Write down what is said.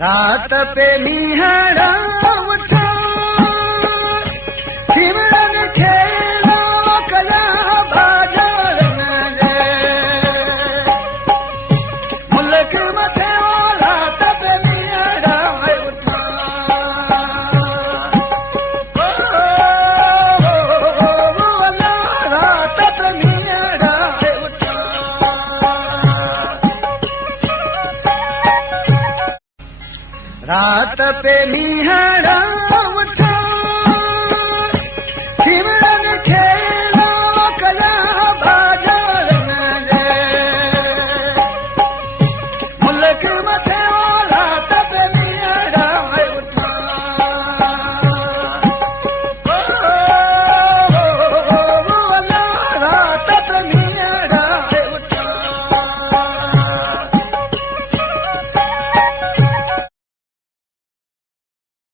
रात पे नीहड़ा उठा सिमरन खेला कला बाजार में मुल्क मथे रात पे नीहड़ा उठा रात पे नीहड़ा उठा रात पे नीहड़ा उठा सिमरन